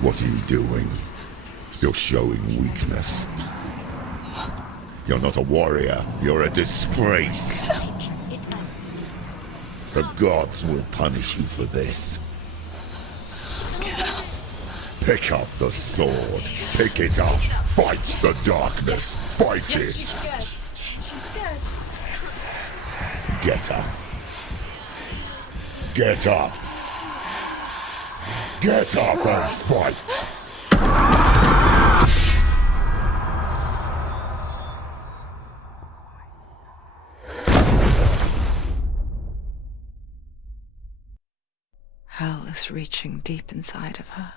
What are you doing? You're showing weakness. You're not a warrior. You're a disgrace. The gods will punish you for this. Pick up the sword. Pick it up. Fight the darkness. Fight it. Get up. Get up. Get up and fight. Hell is reaching deep inside of her.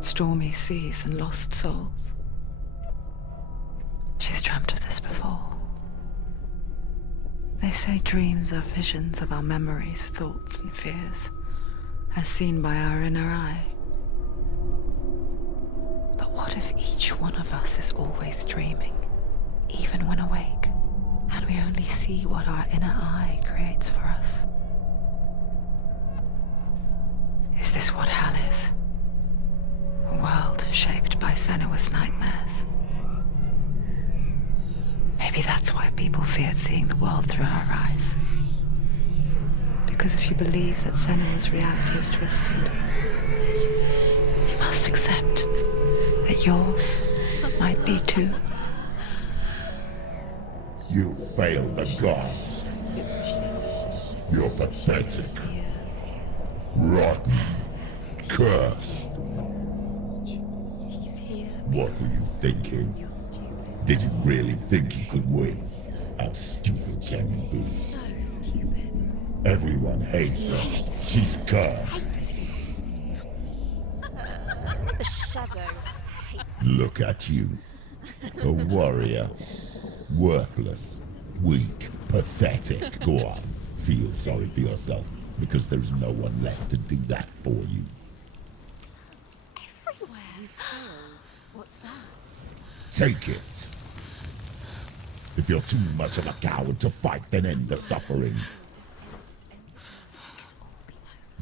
Stormy seas and lost souls. She's dreamt of this before. They say dreams are visions of our memories, thoughts, and fears, as seen by our inner eye. But what if each one of us is always dreaming, even when awake, and we only see what our inner eye creates for us? Is this what hell is? A world shaped by Senua's nightmares. Maybe that's why people feared seeing the world through her eyes. Because if you believe that Senua's reality is twisted, you must accept that yours might be too. You failed the gods. You're pathetic. Rotten. Cursed. What were you thinking? Did you really think you could win? How stupid can you be? So stupid. Everyone hates her. She's cursed. The shadow hates. Look at you. A warrior. Worthless. Weak. Pathetic. Go on. Feel sorry for yourself, because there is no one left to do that for you. Everywhere. You failed. What's that? Take it. If you're too much of a coward to fight, then end the suffering.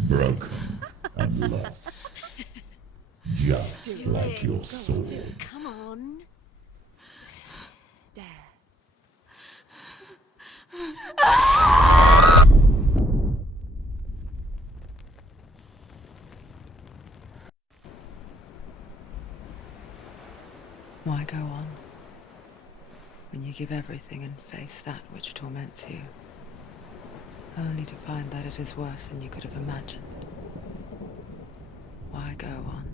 Broken and lost. Just like your sword. Come on. Dare. Why go on when you give everything and face that which torments you, only to find that it is worse than you could have imagined? Why go on?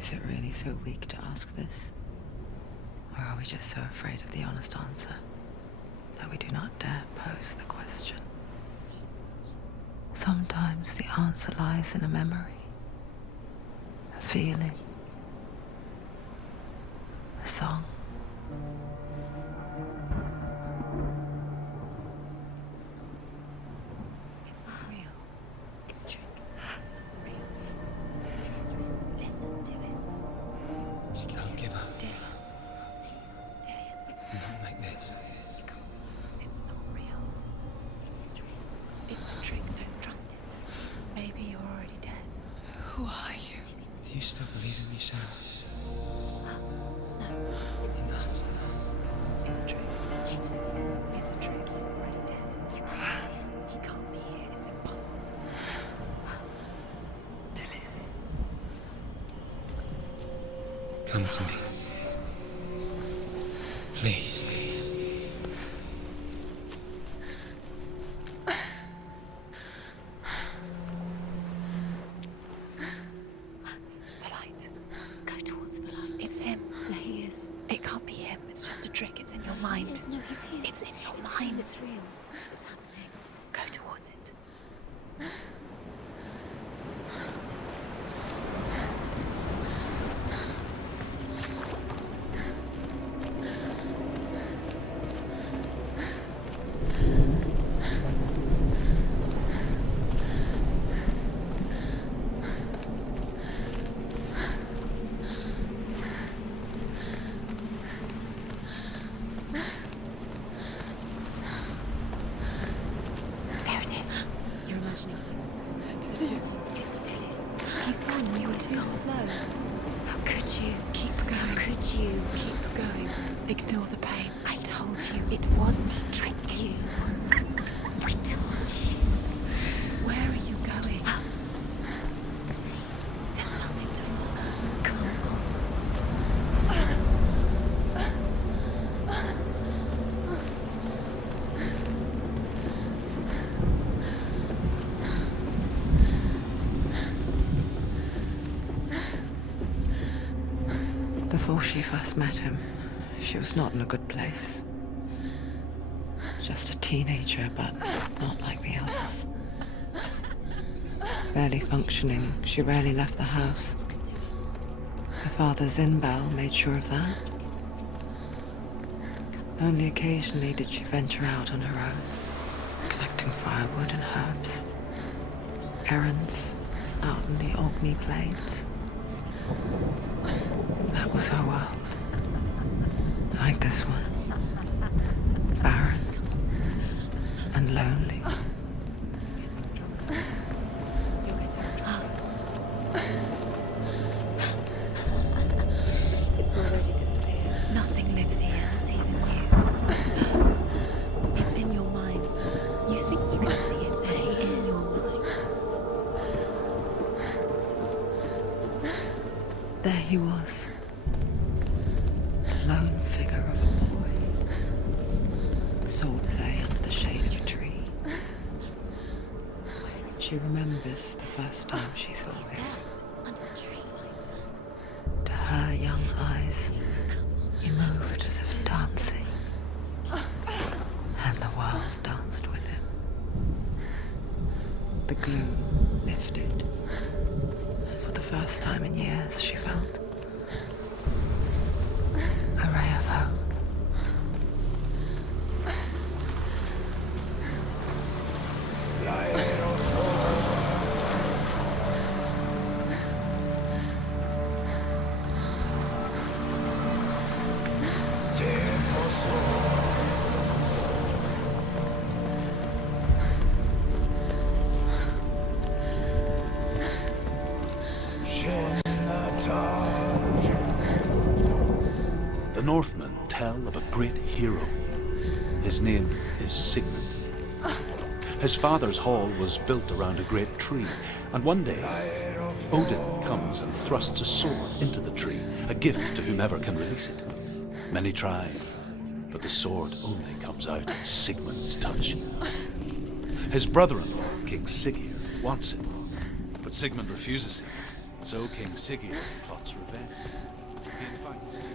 Is it really so weak to ask this? Or are we just so afraid of the honest answer that we do not dare pose the question? Sometimes the answer lies in a memory, a feeling, a song. It's not real. It's a trick. It's not real. It is real. Listen to it. She Don't give up. Did it. It's Not like this. It's not real. It is real. It's a trick. Don't trust it. Maybe you're already dead. Who are you? Do you still believe in me, Senua? No, it's not. It's a trick. She knows this. It's a trick. He's already dead. He can't be here. It's impossible. Come to me. Please. The light. Go towards the light. It's him. There he is. It can't be him. It's just a trick. It's in your mind. No, he's here. It's in your mind. It's real. It's happening. Go towards it. There it is. You remember It's too gone. slow. How could you? Keep going. How could you? Keep going. Ignore the pain. I told you it wasn't. He tricked you. I told you. Where are you going? Up. See, There's nothing to follow. come on. Before she first met him, she was not in a good place. Just a teenager, but not like the others. Barely functioning, she rarely left the house. Her father, Zinbal, made sure of that. Only occasionally did she venture out on her own, collecting firewood and herbs. Errands out in the Orkney Plains. That was her world. Like this one. Barren and lonely. It's already disappeared. Nothing lives here, not even you. It's in your mind. You think you can see it, but it's in your mind. There he was. The lone figure of a boy. Swordplay under the shade of a tree. She remembers the first time she saw him. Under the tree. To her young eyes, he moved as if dancing. And the world danced with him. The gloom lifted. For the first time in years, she felt a ray of hope. The Northmen tell of a great hero. His name is Sigmund. His father's hall was built around a great tree, and one day Odin comes and thrusts a sword into the tree, a gift to whomever can release it. Many try, but the sword only comes out at Sigmund's touch. His brother-in-law, King Siggeir, wants it, but Sigmund refuses it, so King Siggeir plots revenge. He invites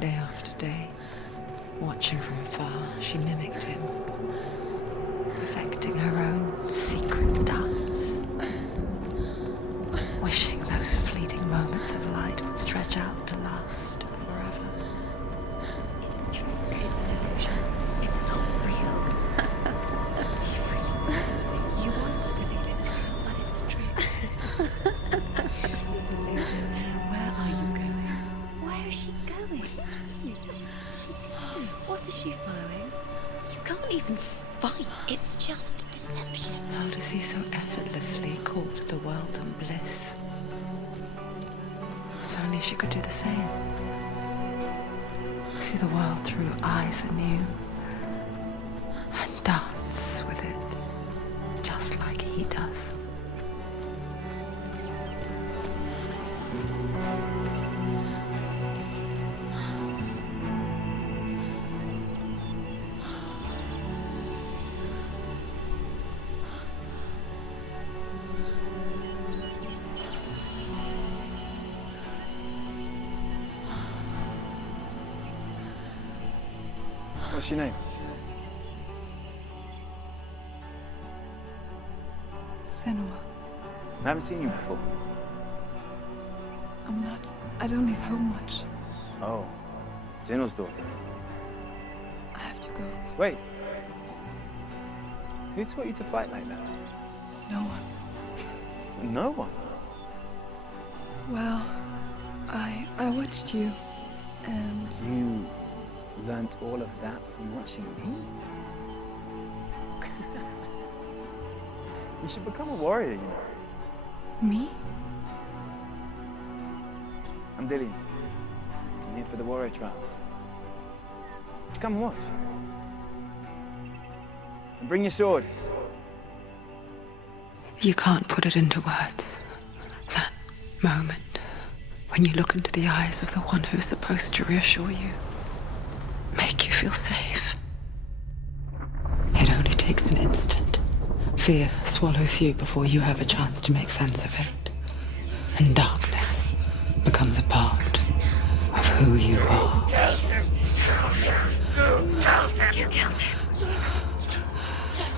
Day after day, watching from afar, she mimicked him, perfecting her own secret dance, wishing those fleeting moments of light would stretch out to last forever. It's a trick. It's an illusion. It's not real. Do you really want it to be? You want to believe it's real, but it's a trick. You're deluded. Where are you going? Where is she going? What is she following? You can't even fight. It's just deception. How does he so effortlessly court the world and bliss? If only she could do the same. See the world through eyes anew and dance with it, just like he does. What's your name? Senua. I haven't seen you before. I don't leave home much. Oh, Zeno's daughter. I have to go. Wait. Who taught you to fight like that? No one. No one. Well, I watched you, and You learnt all of that from watching me? You should become a warrior, you know. me? I'm Dillian. I'm here for the warrior trials. Just come and watch. And bring your sword. You can't put it into words. That moment when you look into the eyes of the one who's supposed to reassure you, make you feel safe. It only takes an instant. Fear swallows you before you have a chance to make sense of it. And darkness becomes a part of who you are. You killed him.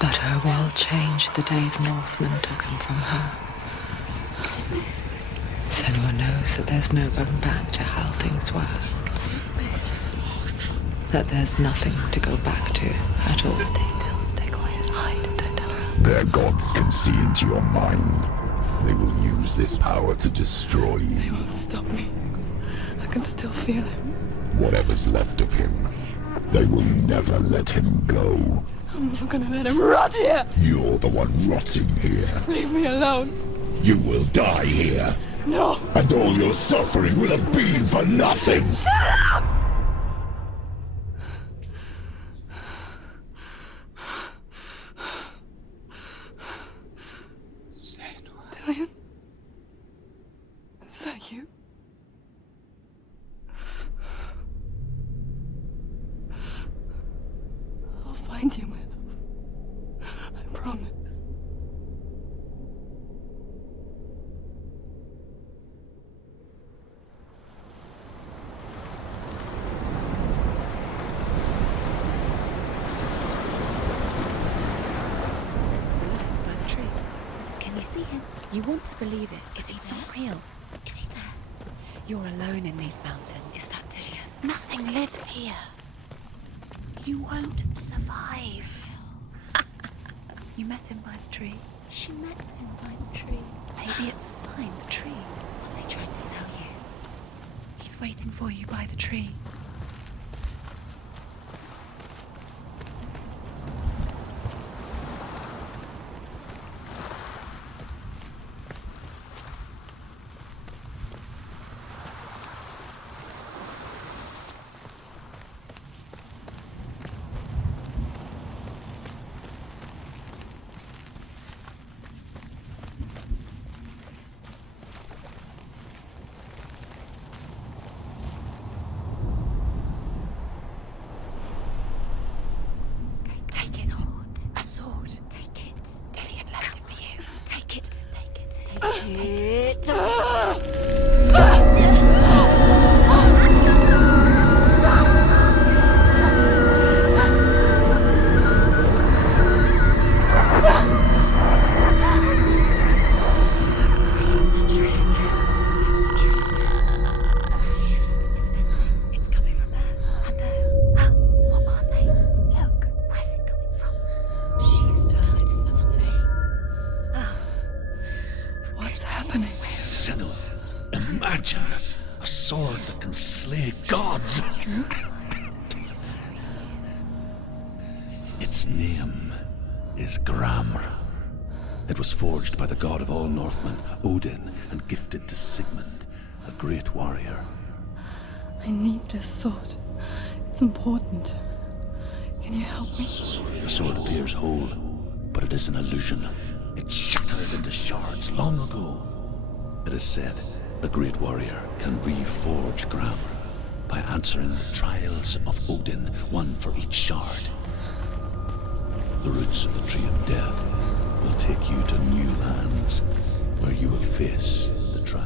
But her world changed the day the Northmen took him from her. Senua knows that there's no going back to how things were. That there's nothing to go back to at all. Stay still, stay quiet, hide, don't tell her. Their gods can see into your mind. They will use this power to destroy you. They won't stop me. I can still feel him. Whatever's left of him, they will never let him go. I'm not gonna let him rot here. You're the one rotting here. Leave me alone. You will die here. No. And all your suffering will have been for nothing. Shut up! Dillian? Is that you? I'll find you, my love. I promise. By the tree. Can you see him? You want to believe it. Is he not real? Is he there? You're alone in these mountains. Is that Dillian? Nothing lives here. You won't survive. You met him by the tree. She met him by the tree. Maybe it's a sign, the tree. What's he trying to tell you? He's waiting for you by the tree. Imagine a sword that can slay gods. Its name is Gramr. It was forged by the god of all Northmen, Odin, and gifted to Sigmund, a great warrior. I need this sword. It's important. Can you help me? The sword appears whole, but it is an illusion. It shattered into shards long ago. It is said a great warrior can reforge Gramr by answering the trials of Odin, one for each shard. The roots of the Tree of Death will take you to new lands where you will face the trial.